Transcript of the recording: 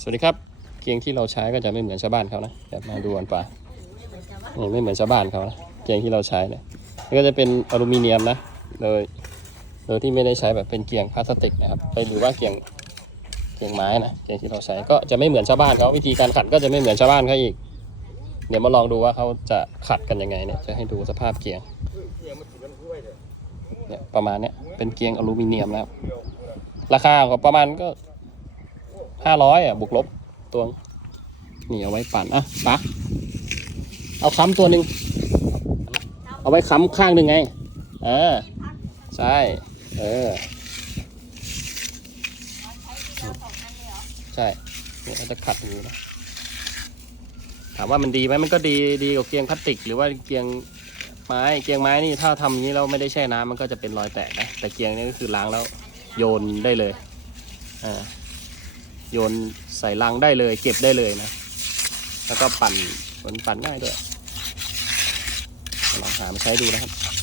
สวัสดีครับ เกียงที่เราใช้ก็จะไม่เหมือนชาวบ้านเขานะเดี๋ยวมาดูกันปะนี่ไม่เหมือนชาวบ้านเขานะเกียงที่เราใช้เนี่ยนี่ก็จะเป็นอลูมิเนียมนะโดยโดยที่ไม่ได้ใช้แบบเป็นเกียงพลาสติกนะครับไปหรือว่าเกียงเกียงไม้นะเกียงที่เราใช้ก็จะไม่เหมือนชาวบ้านเขาวิธีการขัดก็จะไม่เหมือนชาวบ้านเขาอีก เดี๋ยวมาลองดูว่าเขาจะขัดกันยังไงเนี่ยจะให้ดูสภาพเกียงเนี่ยประมาณเนี้ยเป็นเกียงอลูมิเนียมนะครับราคาก็ประมาณก็ ห้าร้อยอะบวกลบตัวงนี่เอาไว้ปั่นอะปะเอาค้ำตัวหนึ่งเอาไว้ค้ำข้างหนึ่งไงเออใช่ เออใช่เนี่ยเขาจะขัดอย่างนี้นะถามว่ามันดีไหมมันก็ดีดีกว่าเกียงพลาสติก หรือว่าเกียงไม้เกียงไม้นี่ถ้าทำอย่างนี้เราไม่ได้แช่น้ำมันก็จะเป็นรอยแตกนะแต่เกียงนี่ก็คือล้างแล้ว โยนได้เลยอ่า โยนใส่ลังได้เลย เก็บได้เลยนะ แล้วก็ปั่นผลปั่นได้ด้วยลองหามาใช้ดูนะครับ